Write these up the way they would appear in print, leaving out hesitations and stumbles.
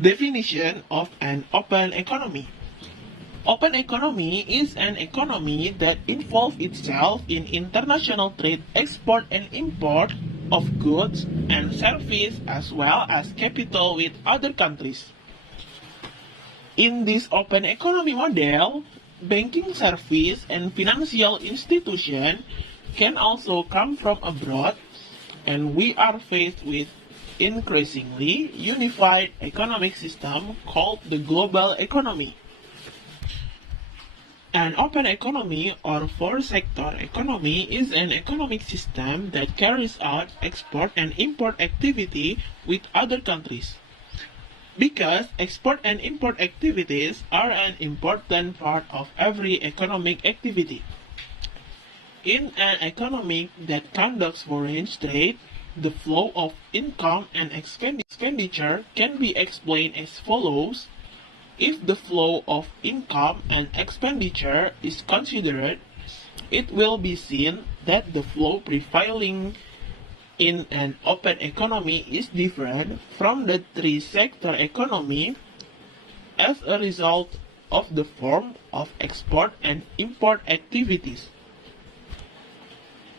Definition of an open economy. Open economy is an economy that involves itself in international trade, export and import of goods and services as well as capital with other countries. In this open economy model, banking service and financial institution can also come from abroad, and we are faced with increasingly unified economic system called the global economy. An open economy or four-sector economy is an economic system that carries out export and import activity with other countries. Because export and import activities are an important part of every economic activity. In an economy that conducts foreign trade, the flow of income and expenditure can be explained as follows. If the flow of income and expenditure is considered, it will be seen that the flow prevailing in an open economy is different from the three-sector economy as a result of the form of export and import activities.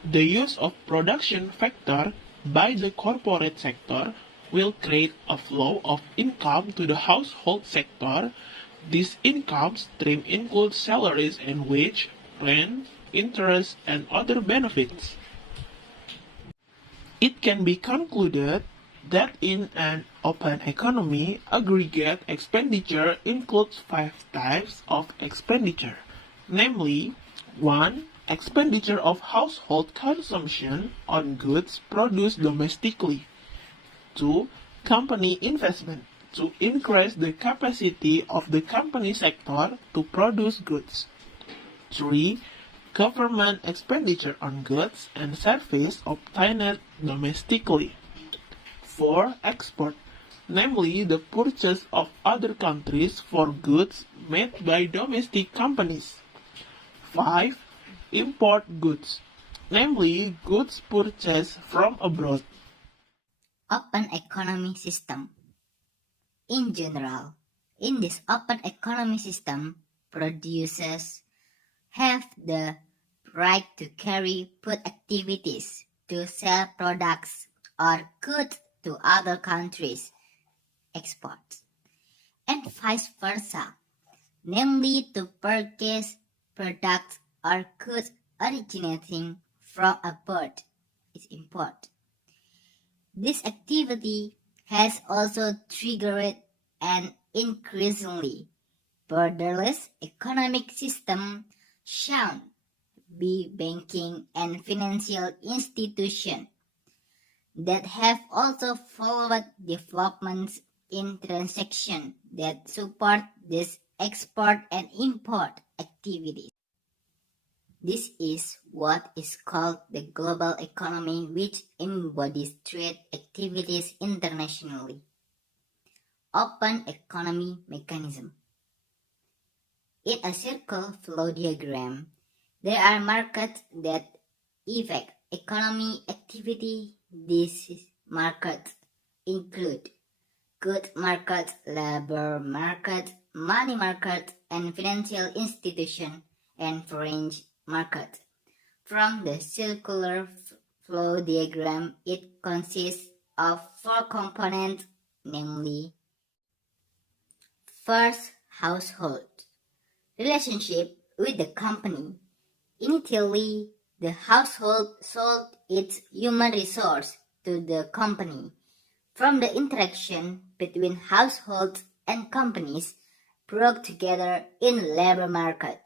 The use of production factor by the corporate sector will create a flow of income to the household sector. This income stream includes salaries and wage, rent, interest, and other benefits. It can be concluded that in an open economy, aggregate expenditure includes 5 types of expenditure, namely 1. Expenditure of household consumption on goods produced domestically. 2. Company investment to increase the capacity of the company sector to produce goods. 3. Government expenditure on goods and services obtained domestically. 4. Export, namely the purchase of other countries for goods made by domestic companies. 5. Import goods, namely goods purchased from abroad. Open economy system. In general, in this open economy system, producers have the right to carry put activities to sell products or goods to other countries, exports, and vice versa, namely to purchase products or goods originating from abroad, is import. This activity has also triggered an increasingly borderless economic system shown by banking and financial institutions that have also followed developments in transactions that support these export and import activities. This is what is called the global economy, which embodies trade activities internationally. Open economy mechanism. In a circle flow diagram, there are markets that affect economy activity. These markets include goods market, labor market, money market, and financial institution and foreign market. From the circular flow diagram, it consists of 4 components, namely: first, household relationship with the company. Initially, the household sold its human resource to the company. From the interaction between households and companies brought together in labor market.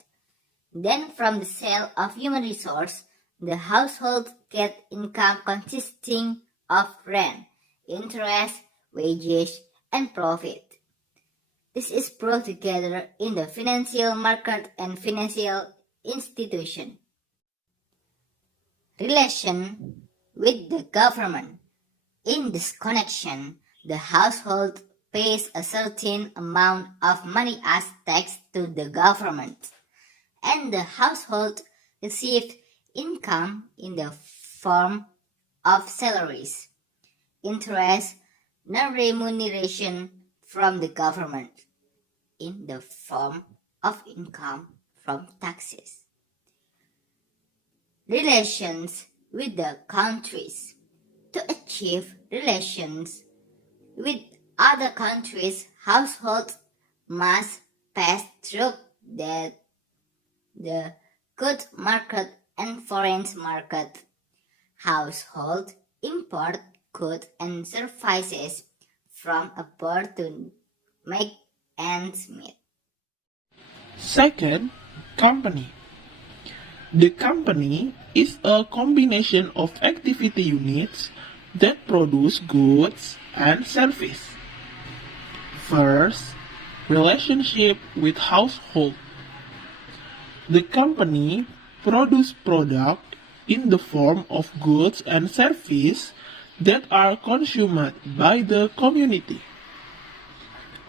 Then from the sale of human resource, the household get income consisting of rent, interest, wages, and profit. This is brought together in the financial market and financial institution. Relation with the government. In this connection, the household pays a certain amount of money as tax to the government, and the household receives income in the form of salaries, interest, non-remuneration from the government in the form of income from taxes. Relations with the countries. To achieve relations with other countries, households must pass through the good market and foreign market. Households import goods and services from abroad to make ends meet. Second, company. The company is a combination of activity units that produce goods and service. First, relationship with household. The company produce product in the form of goods and service that are consumed by the community.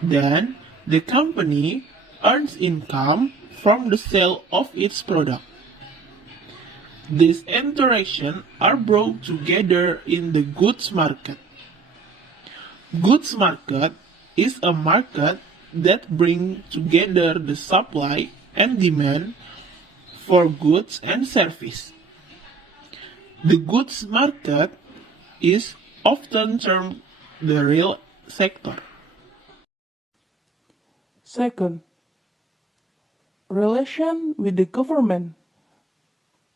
Then, the company earns income from the sale of its product. These interactions are brought together in the goods market. Goods market is a market that brings together the supply and demand for goods and service. The goods market is often termed the real sector. Second, relation with the government.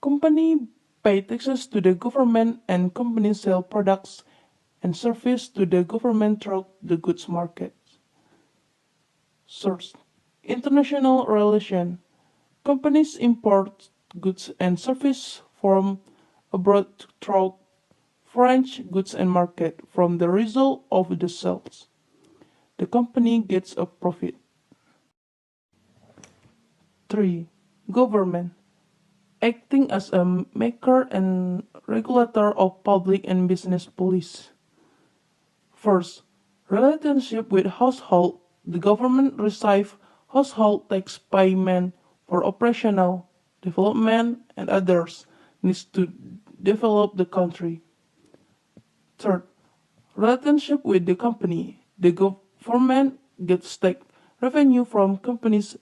Company pay taxes to the government and companies sell products and services to the government through the goods market. Source: international relation. Companies import goods and services from abroad through foreign goods and market. From the result of the sales, the company gets a profit. 3. Government. Acting as a maker and regulator of public and business policy. First, relationship with household. The government receives household tax payment for operational, development, and others needs to develop the country. Third, relationship with the company. The government gets tax revenue from companies,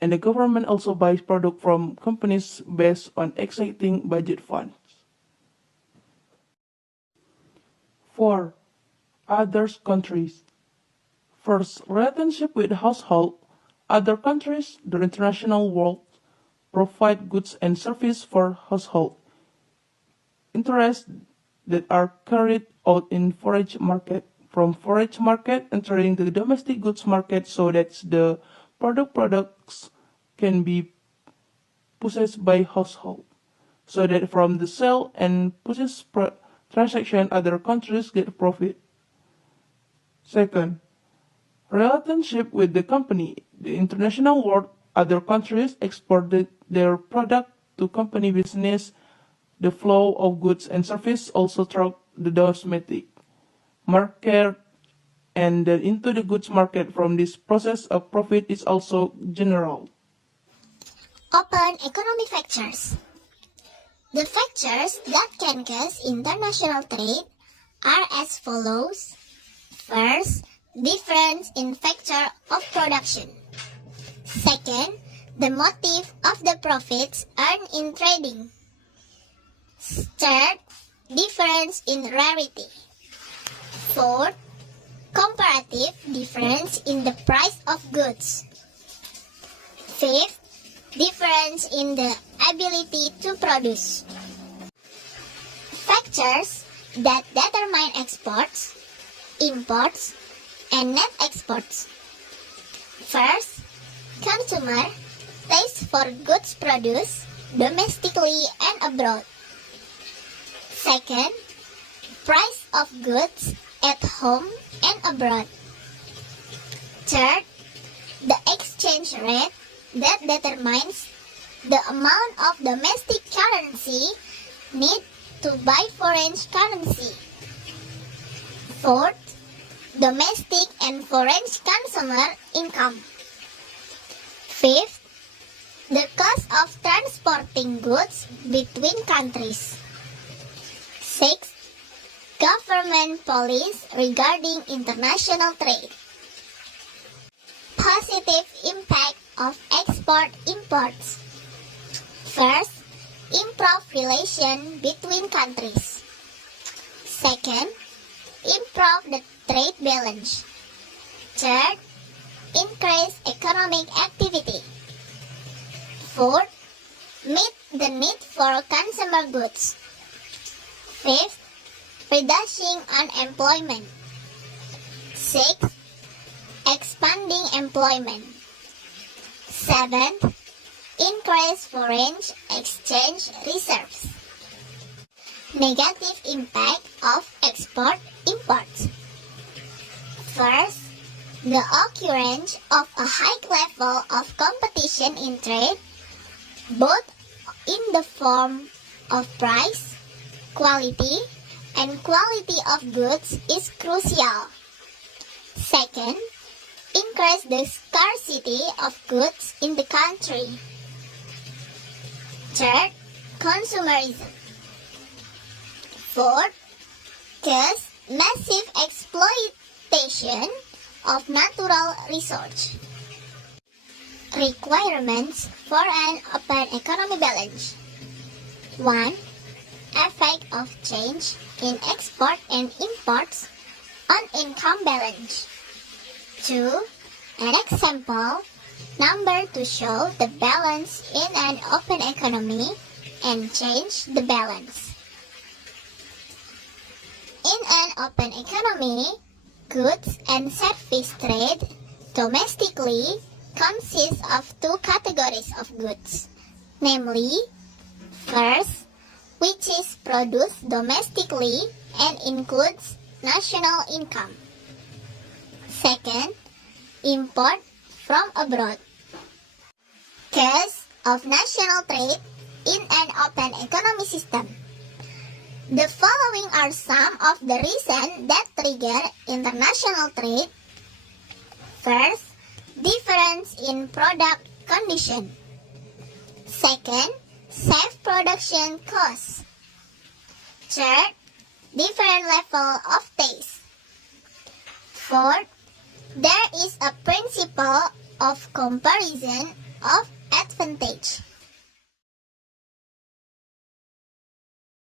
and the government also buys products from companies based on existing budget funds. 4. Other countries. First, relationship with household. Other countries, the international world, provide goods and services for household. Interests that are carried out in foreign market. From foreign market entering the domestic goods market so that the products can be possessed by household. So that from the sale and purchase transaction, other countries get profit. Second, relationship with the company. The international world, other countries export their product to company business. The flow of goods and service also through the domestic market and then into the goods market. From this process of profit is also general. Open economic factors. The factors that can cause international trade are as follows. First, difference in factor of production. Second, the motive of the profits earned in trading. Third, difference in rarity. Fourth, comparative difference in the price of goods. Fifth, difference in the ability to produce. Factors that determine exports, imports, and net exports. First, consumer taste for goods produced domestically and abroad. Second, price of goods at home and abroad. Third, the exchange rate that determines the amount of domestic currency need to buy foreign currency. Fourth, domestic and foreign consumer income. Fifth, the cost of transporting goods between countries. Sixth, government policy regarding international trade. positive impact of export-imports. First, improve relation between countries. Second, improve the trade balance. Third, increase economic activity. Fourth, meet the need for consumer goods. Fifth, reducing unemployment. Sixth, expanding employment. Seventh, increase foreign exchange reserves. Negative impact of export-imports. First, the occurrence of a high level of competition in trade, both in the form of price, quality, and quality of goods is crucial. Second, increase the scarcity of goods in the country. Third, consumerism. Fourth, cause massive exploitation of natural resources. Requirements for an open economy balance. 1. Effect of change in export and imports on income balance. 2. An example number to show the balance in an open economy and change the balance. In an open economy, goods and service trade domestically consists of two categories of goods, namely, first, which is produced domestically and includes national income. Second, import from abroad. Cause of national trade in an open economy system. The following are some of the reasons that trigger international trade. First, difference in product condition. Second, save production costs. Third, different level of taste. Fourth, there is a principle of comparison of advantage.